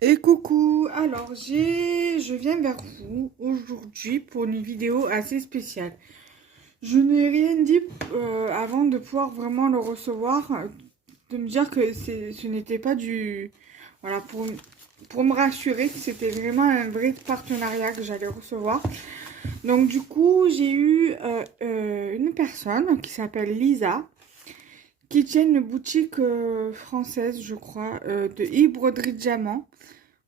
Et coucou, alors je viens vers vous aujourd'hui pour une vidéo assez spéciale. Je n'ai rien dit avant de pouvoir vraiment le recevoir, de me dire que ce n'était pas du... Voilà, pour me rassurer que c'était vraiment un vrai partenariat que j'allais recevoir. Donc du coup, j'ai eu une personne qui s'appelle Lisa, qui tient une boutique française, je crois, de e-broderie de diamants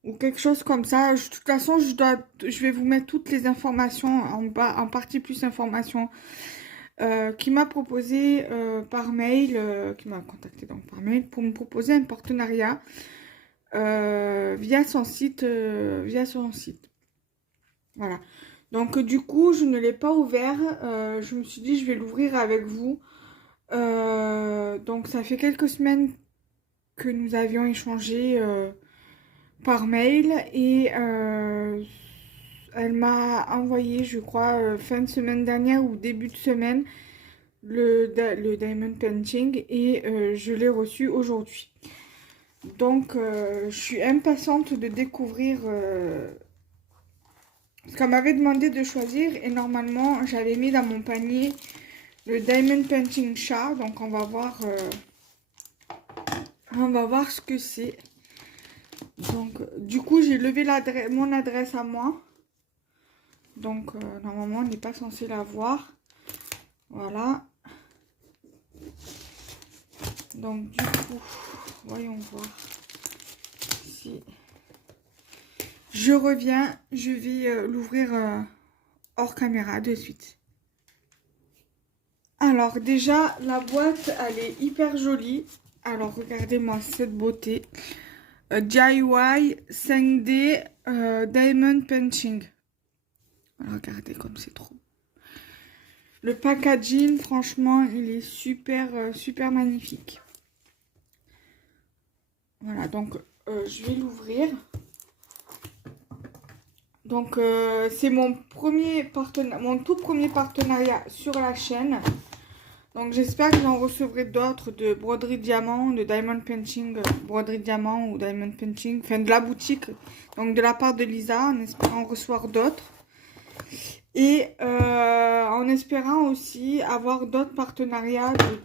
ou quelque chose comme ça. De toute façon, je vais vous mettre toutes les informations en bas, en partie plus informations, qui m'a proposé par mail, qui m'a contacté donc par mail pour me proposer un partenariat via son site, Voilà. Donc du coup, je ne l'ai pas ouvert. Je me suis dit, je vais l'ouvrir avec vous. Donc ça fait quelques semaines que nous avions échangé par mail et elle m'a envoyé, je crois, fin de semaine dernière ou début de semaine, le Diamond Painting et je l'ai reçu aujourd'hui. Donc, je suis impatiente de découvrir ce qu'elle m'avait demandé de choisir et normalement, j'avais mis dans mon panier le Diamond Painting chat. Donc, on va voir ce que c'est. Donc, du coup, j'ai levé mon adresse à moi. Donc, normalement, on n'est pas censé la voir. Voilà. Donc, du coup, voyons voir si... Je reviens. Je vais l'ouvrir hors caméra de suite. Alors, déjà, la boîte, elle est hyper jolie. Alors, regardez-moi cette beauté. DIY 5D Diamond Painting. Regardez comme c'est trop. Le packaging, franchement, il est super magnifique. Voilà, donc je vais l'ouvrir. Donc c'est mon tout premier partenariat sur la chaîne. Donc j'espère que j'en recevrai d'autres de broderie diamant, de diamond painting, broderie diamant ou diamond painting, enfin de la boutique. Donc de la part de Lisa, en espérant en recevoir d'autres. Et en espérant aussi avoir d'autres partenariats de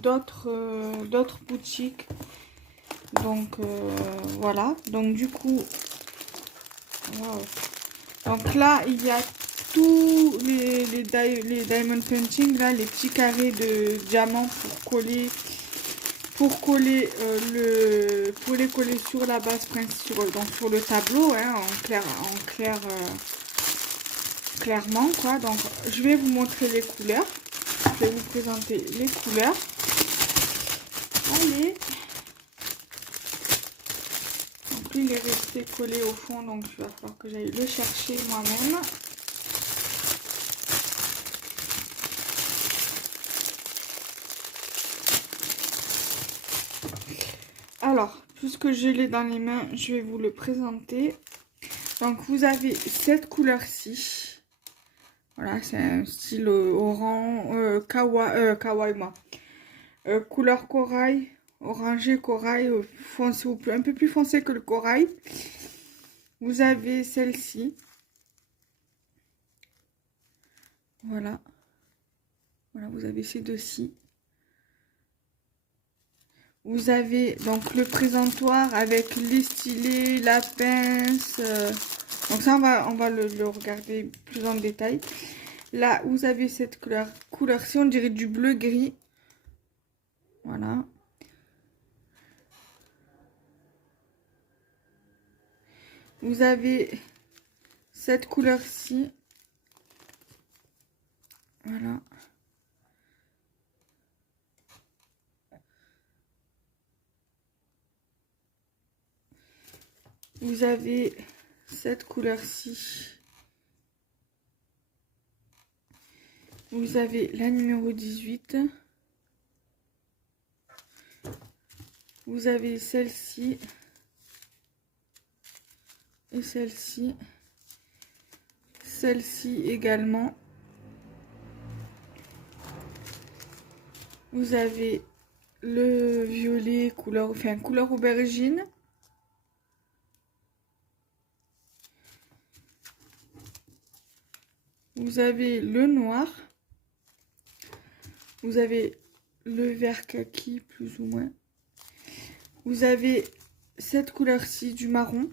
d'autres boutiques. Donc voilà, donc du coup, wow. Donc là il y a tous les diamond painting, là les petits carrés de diamants pour les coller sur la base principale, donc sur le tableau, hein, clairement quoi. Donc je vais vous montrer les couleurs, je vais vous présenter les couleurs. Allez. Il est resté collé au fond, donc il va falloir que j'aille le chercher moi-même. Alors, puisque je l'ai dans les mains, je vais vous le présenter. Donc, vous avez cette couleur-ci. Voilà, c'est un style orange, kawaii, moi. Couleur corail, orangé corail, foncé, un peu plus foncé que le corail. Vous avez celle-ci. Voilà. Voilà, vous avez ces deux-ci. Vous avez donc le présentoir avec les stylés, la pince. Donc ça, on va le regarder plus en détail. Là, vous avez cette couleur-ci, on dirait du bleu-gris. Voilà. Vous avez cette couleur-ci. Voilà. Vous avez cette couleur-ci. Vous avez la numéro 18. Vous avez celle-ci. Et celle-ci. Celle-ci également. Vous avez le violet couleur aubergine. Vous avez le noir. Vous avez le vert kaki, plus ou moins. Vous avez cette couleur-ci du marron.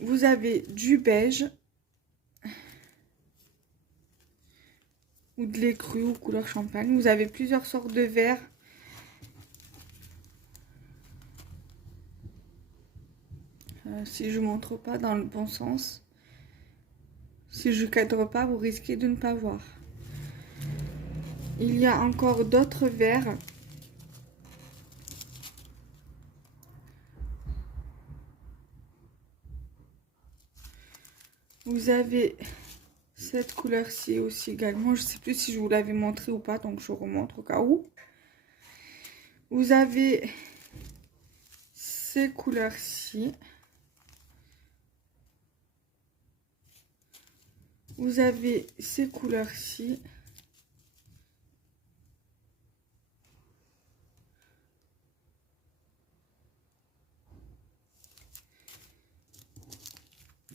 Vous avez du beige. Ou de l'écru ou couleur champagne. Vous avez plusieurs sortes de verts. Si je ne montre pas dans le bon sens. Si je ne cadre pas, vous risquez de ne pas voir. Il y a encore d'autres verres. Vous avez cette couleur-ci aussi également. Je ne sais plus si je vous l'avais montré ou pas, donc je remontre au cas où. Vous avez ces couleurs-ci. Vous avez ces couleurs-ci.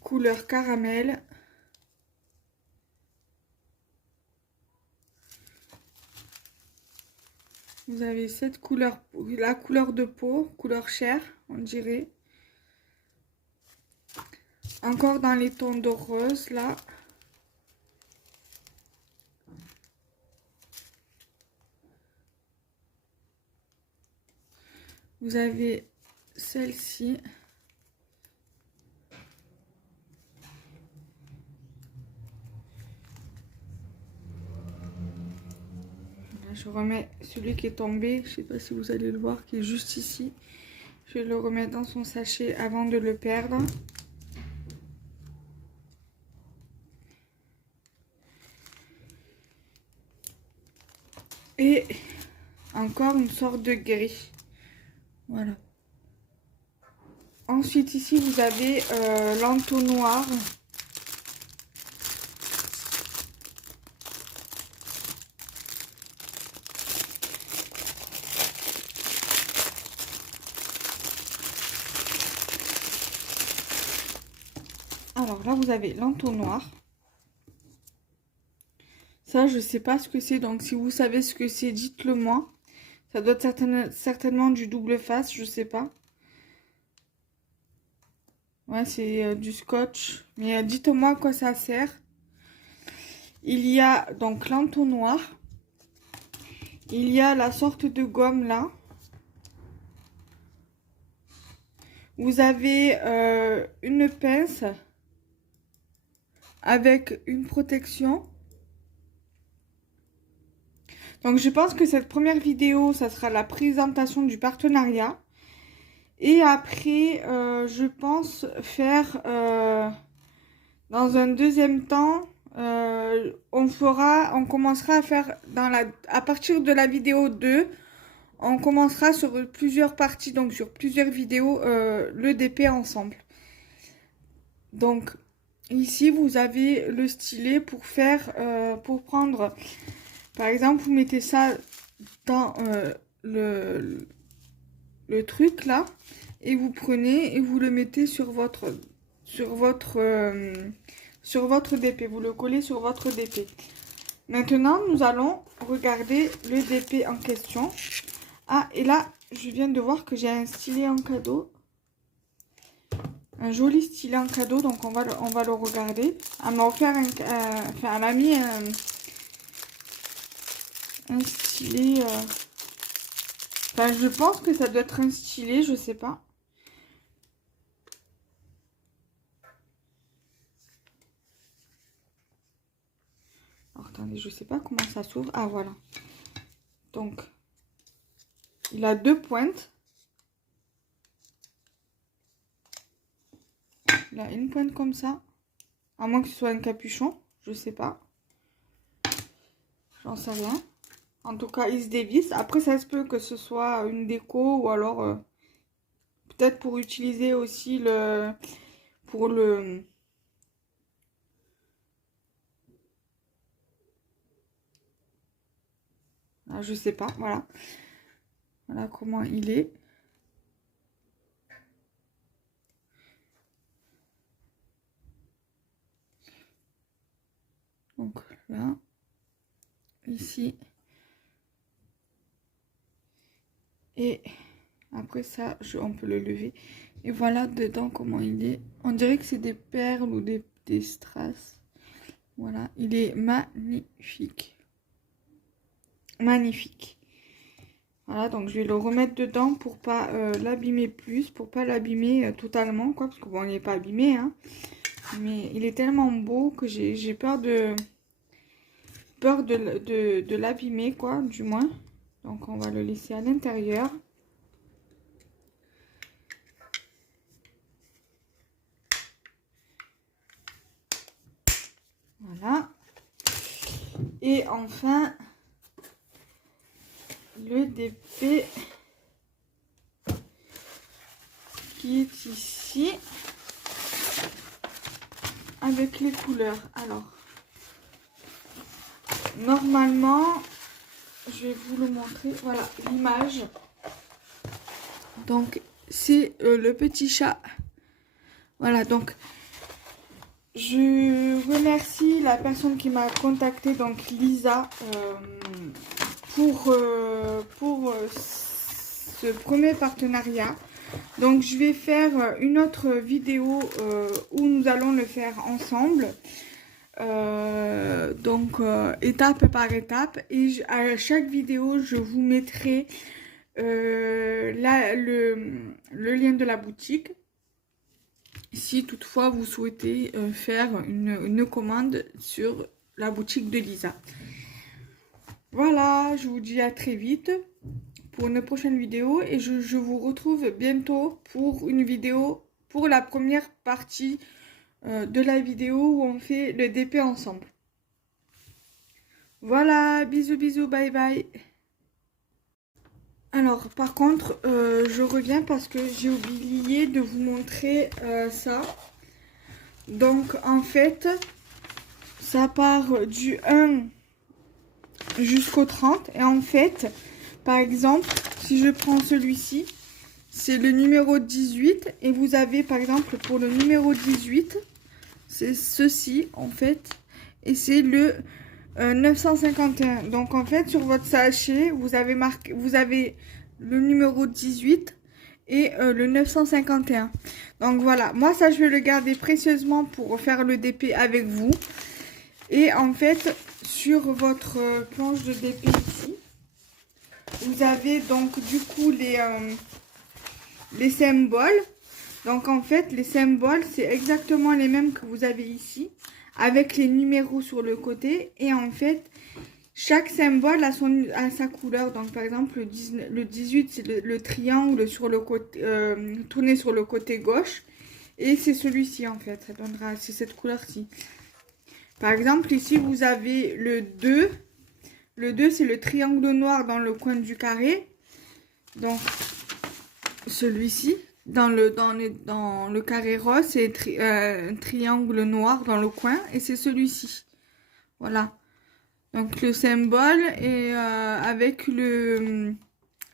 Couleur caramel. Vous avez cette couleur, la couleur de peau, couleur chair, on dirait. Encore dans les tons de rose, là. Vous avez celle-ci. Je remets celui qui est tombé, je ne sais pas si vous allez le voir, qui est juste ici. Je vais le remettre dans son sachet avant de le perdre. Et encore une sorte de gris. Voilà. Ensuite, ici, vous avez l'entonnoir. Alors là, vous avez l'entonnoir. Ça, je sais pas ce que c'est. Donc, si vous savez ce que c'est, dites-le moi. Ça doit être certainement du double face, je sais pas. Ouais, c'est du scotch. Mais dites-moi à quoi ça sert. Il y a donc l'entonnoir. Il y a la sorte de gomme là. Vous avez une pince avec une protection. Donc je pense que cette première vidéo, ça sera la présentation du partenariat. Et après, je pense faire dans un deuxième temps, on commencera à faire à partir de la vidéo 2, on commencera sur plusieurs parties, donc sur plusieurs vidéos, le DP ensemble. Donc ici vous avez le stylet pour faire, pour prendre, par exemple vous mettez ça dans le truc là et vous prenez et vous le mettez sur votre DP, vous le collez sur votre DP. Maintenant nous allons regarder le DP en question. Ah, et là je viens de voir que j'ai un stylet en cadeau, un joli stylet en cadeau, donc on va le regarder. Elle m'a offert enfin elle m'a mis un stylet, enfin je pense que ça doit être un stylet, je sais pas. Alors, attendez, je sais pas comment ça s'ouvre. Ah voilà. Donc il a deux pointes. Il a une pointe comme ça. À moins que ce soit un capuchon. Je sais pas. J'en sais rien. En tout cas, il se dévisse. Après, ça se peut que ce soit une déco. Ou alors, peut-être pour utiliser aussi pour le... Ah, je sais pas. Voilà. Voilà comment il est. Donc là, ici. Et après ça, on peut le lever. Et voilà dedans comment il est. On dirait que c'est des perles ou des strass. Voilà, il est magnifique. Magnifique. Voilà, donc je vais le remettre dedans pour pas l'abîmer plus, pour pas l'abîmer totalement, quoi. Parce que bon, il n'est pas abîmé, hein. Mais il est tellement beau que j'ai peur de l'abîmer, quoi, du moins. Donc on va le laisser à l'intérieur. Voilà. Et enfin, le DP qui est ici avec les couleurs. Alors, normalement, je vais vous le montrer. Voilà l'image. Donc, c'est le petit chat. Voilà, donc je remercie la personne qui m'a contacté, donc Lisa, pour ce premier partenariat. Donc je vais faire une autre vidéo où nous allons le faire ensemble. Étape par étape. Et à chaque vidéo, je vous mettrai le lien de la boutique. Si toutefois vous souhaitez faire une commande sur la boutique de Lisa. Voilà, je vous dis à très vite pour une prochaine vidéo et je vous retrouve bientôt pour une vidéo, pour la première partie de la vidéo où on fait le DP ensemble. Voilà, bisous bisous, bye bye. Alors par contre, je reviens parce que j'ai oublié de vous montrer ça. Donc en fait, ça part du 1 jusqu'au 30 et en fait, par exemple, si je prends celui-ci, c'est le numéro 18 et vous avez par exemple pour le numéro 18, c'est ceci en fait et c'est le 951. Donc en fait sur votre sachet, vous avez le numéro 18 et le 951. Donc voilà, moi ça je vais le garder précieusement pour faire le DP avec vous. Et en fait sur votre planche de DP ici, vous avez donc du coup les symboles. Donc en fait les symboles c'est exactement les mêmes que vous avez ici avec les numéros sur le côté. Et en fait chaque symbole a sa couleur. Donc par exemple le 18 c'est le triangle sur le côté tourné sur le côté gauche. Et c'est celui-ci en fait, ça donnera, c'est cette couleur-ci. Par exemple ici vous avez le 2. Le 2 c'est le triangle noir dans le coin du carré. Donc celui-ci dans le carré rose c'est un triangle noir dans le coin et c'est celui-ci. Voilà. Donc le symbole est avec le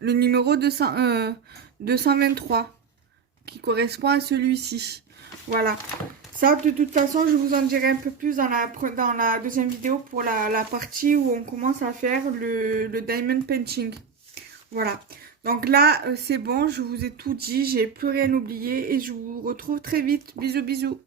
numéro 223 qui correspond à celui-ci. Voilà. Ça de toute façon je vous en dirai un peu plus dans la deuxième vidéo pour la partie où on commence à faire le diamond painting. Voilà. Donc là c'est bon, je vous ai tout dit, j'ai plus rien oublié et je vous retrouve très vite. Bisous bisous.